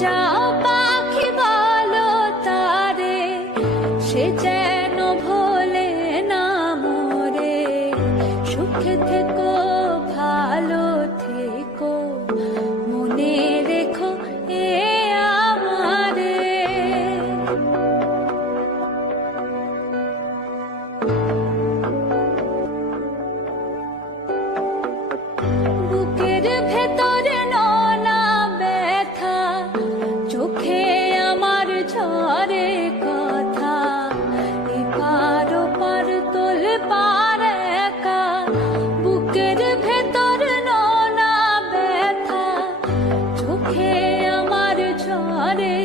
যা পাখি বলো তারে, সে যেন ভোলে না মোরে। সুখে থেকো, ভালো থেকো, মনে রেখো এ আমারে। বুকের ভেতরে নোনা ব্যথা, চোখে আমার ঝরে কথা। এপার ওপার তোল পার একা, বুকের ভেতর নোনা ব্যথা, চোখে আমার ঝরে